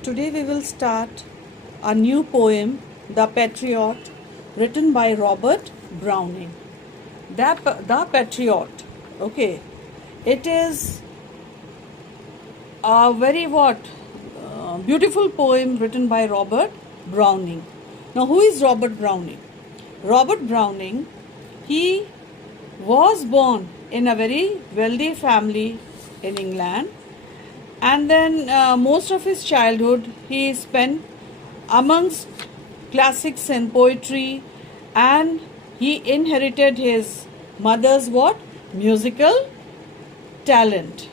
Today we will start a new poem, The Patriot, written by Robert Browning. The Patriot. Okay. It is a very beautiful poem written by Robert Browning. Now, who is Robert Browning? Robert Browning, he was born in a very wealthy family in England, and then most of his childhood he spent amongst classics and poetry, and he inherited his mother's musical talent.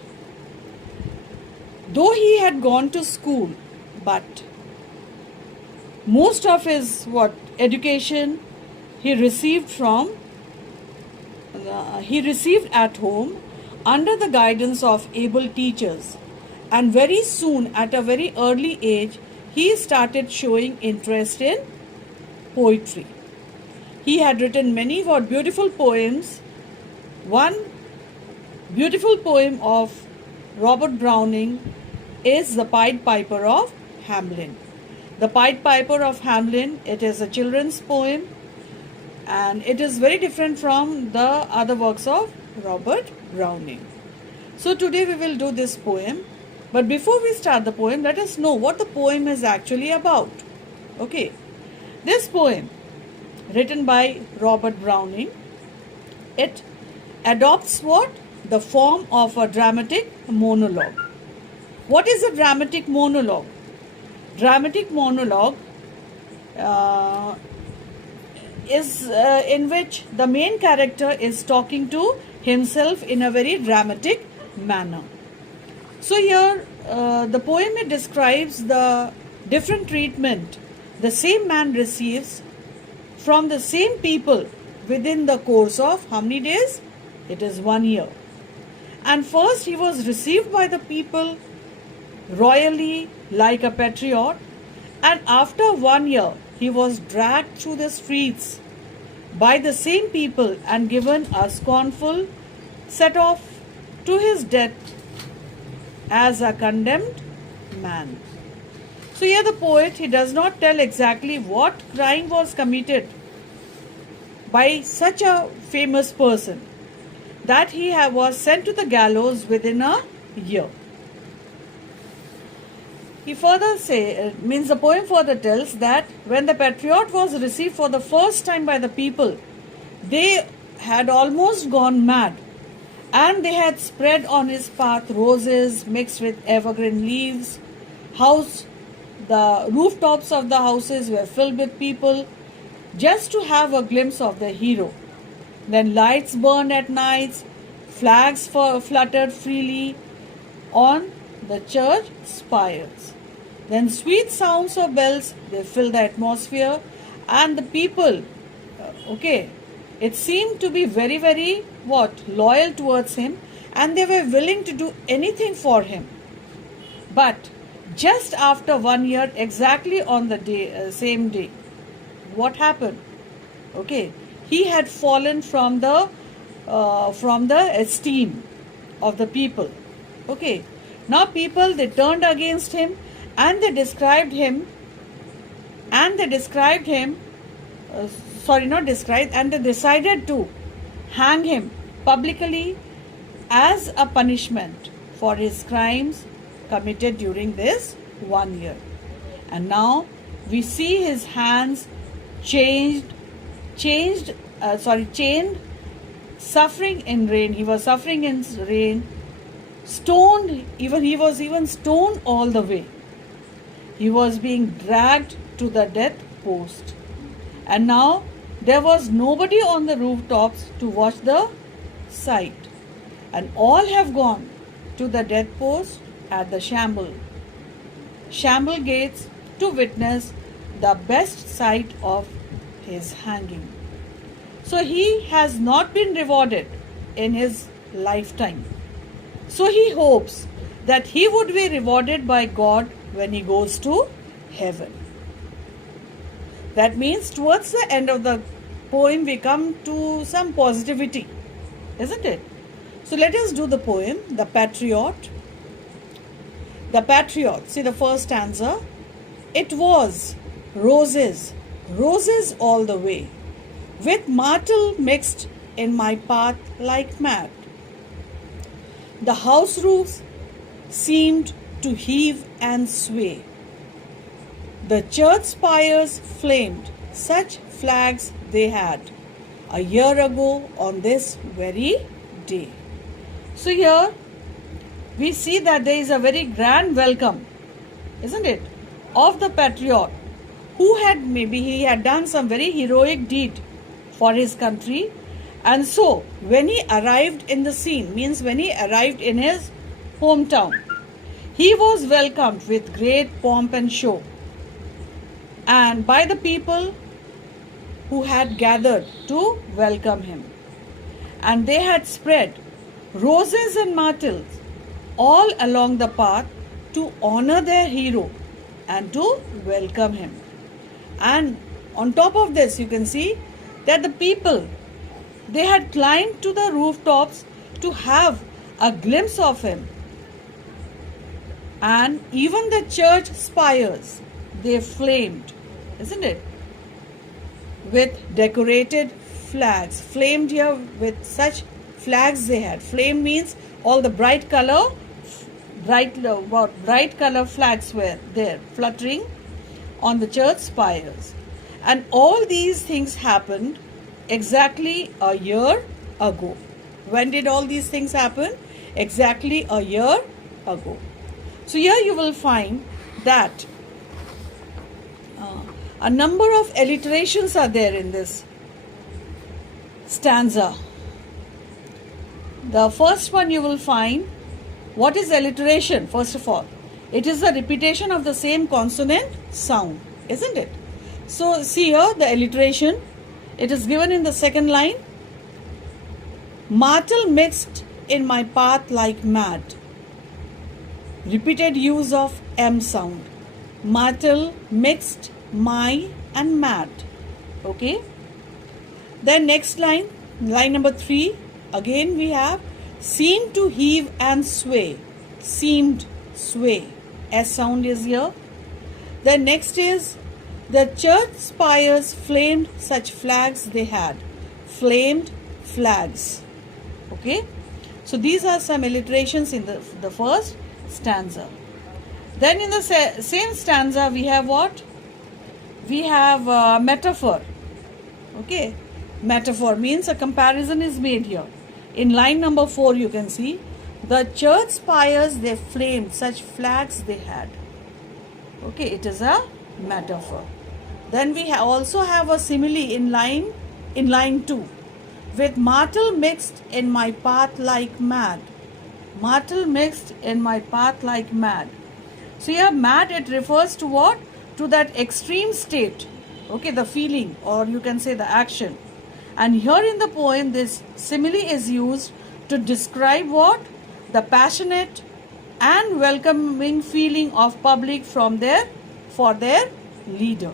Though he had gone to school, but most of his education he received at home under the guidance of able teachers, and very soon, at a very early age, he started showing interest in poetry. He had written many beautiful poems. One beautiful poem of Robert Browning is The Pied Piper of Hamelin. The Pied Piper of Hamelin, it is a children's poem, and it is very different from the other works of Robert Browning. So today we will do this poem. But before we start the poem, let us know what the poem is actually about. Okay. This poem, written by Robert Browning, it adopts the form of a dramatic monologue. What is a dramatic monologue? Dramatic monologue is in which the main character is talking to himself in a very dramatic manner. So here the poem it describes the different treatment the same man receives from the same people within the course of how many days? It is 1 year. And first he was received by the people royally like a patriot, and after 1 year he was dragged through the streets by the same people and given a scornful set off to his death as a condemned man. So here the poet, he does not tell exactly what crime was committed by such a famous person that he was sent to the gallows within a year. He further the poem further tells that when the patriot was received for the first time by the people, they had almost gone mad, and they had spread on his path roses mixed with evergreen leaves. The rooftops of the houses were filled with people just to have a glimpse of the hero. Then lights burned at nights, flags fluttered freely on the church spires. Then sweet sounds of bells, they filled the atmosphere, and the people, it seemed to be very, very loyal towards him, and they were willing to do anything for him. But just after 1 year, exactly on the same day, what happened? He had fallen from the esteem of the people. Now people, they turned against him, and they described him, and they decided to hang him publicly as a punishment for his crimes committed during this 1 year. And now we see his hands chained, suffering in rain. He was suffering in rain, stoned, he was even stoned all the way. He was being dragged to the death post. And now there was nobody on the rooftops to watch the sight. And all have gone to the death post at the shamble gates to witness the best sight of his hanging. So he has not been rewarded in his lifetime. So he hopes that he would be rewarded by God when he goes to heaven. That means towards the end of the poem we come to some positivity, isn't it? So let us do the poem, The Patriot. The Patriot, see the first stanza. It was roses, roses all the way, with myrtle mixed in my path like mad. The house roofs seemed to heave and sway. The church spires flamed, such flags they had a year ago on this very day. So here we see that there is a very grand welcome, isn't it, of the Patriot, who had, maybe he had done some very heroic deed for his country, and so when he arrived in the scene, means when he arrived in his hometown, he was welcomed with great pomp and show, and by the people who had gathered to welcome him, and they had spread roses and myrtles all along the path to honor their hero and to welcome him. And on top of this, you can see that the people, they had climbed to the rooftops to have a glimpse of him. And even the church spires, they flamed, isn't it, with decorated flags. Flamed here with such flags they had. Flame means all the bright color flags were there fluttering on the church spires. And all these things happened exactly a year ago. When did all these things happen? Exactly a year ago. So here you will find that a number of alliterations are there in this stanza. The first one you will find, what is alliteration? First of all, it is the repetition of the same consonant sound, isn't it? So see here the alliteration. It is given in the second line. Myrtle mixed in my path like mad. Repeated use of M sound. Myrtle mixed, my and mad. Okay. Then next line, line number 3. Again we have seemed to heave and sway. Seemed, sway. S sound is here. Then next is the church spires flamed, such flags they had. Flamed flags. Okay. So these are some alliterations in the first stanza. Then in the same stanza we have what? We have metaphor. Okay. Metaphor means a comparison is made here. In line number 4 you can see the church spires they flamed, such flags they had. Okay, it is a metaphor. Then we also have a simile in line 2. With myrtle mixed in my path like mad. Myrtle mixed in my path like mad. So here mad, it refers to what? To that extreme state. Okay, the feeling, or you can say the action. And here in the poem this simile is used to describe what? The passionate and welcoming feeling of public for their leader.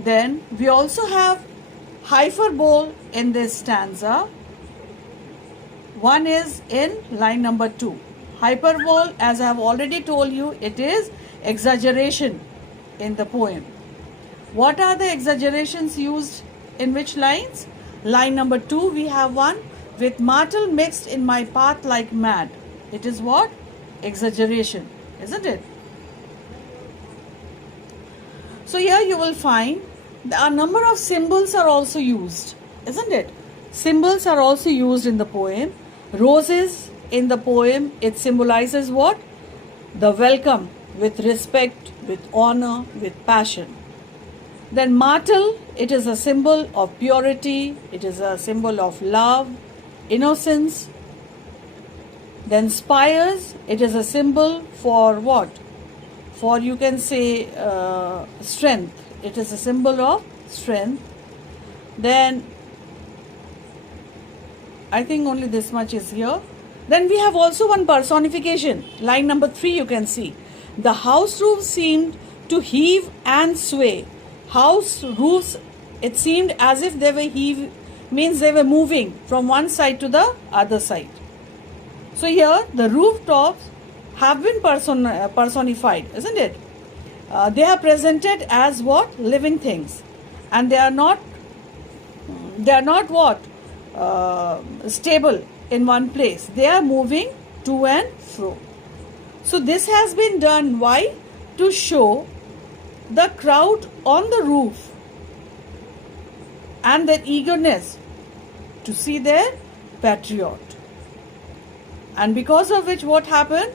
Then we also have hyperbole in this stanza. One is in line number 2. Hyperbole, as I have already told you, it is exaggeration in the poem. What are the exaggerations used in which lines? Line number 2 we have one. With myrtle mixed in my path like mad. It is what? Exaggeration, isn't it? So here you will find a number of symbols are also used, isn't it? Symbols are also used in the poem. Roses in the poem, it symbolizes what? The welcome with respect, with honor, with passion. Then myrtle, it is a symbol of purity, it is a symbol of love, innocence. Then spires, it is a symbol for what? For, you can say, strength. It is a symbol of strength. Then I think only this much is here. Then we have also one personification. Line number 3 you can see. The house roofs seemed to heave and sway. House roofs, it seemed as if they were means they were moving from one side to the other side. So here the rooftops have been personified, isn't it? They are presented as what? Living things, and they are not what? Stable in one place. They are moving to and fro. So this has been done. Why? To show the crowd on the roof and their eagerness to see their patriot. And because of which, what happened?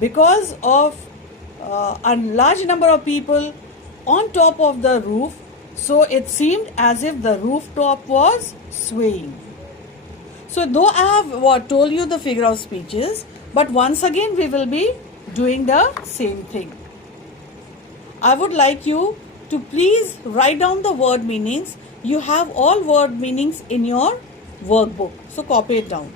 Because of a large number of people on top of the roof, so it seemed as if the rooftop was swaying. So though I have told you the figure of speeches, but once again we will be doing the same thing. I would like you to please write down the word meanings. You have all word meanings in your workbook, so copy it down.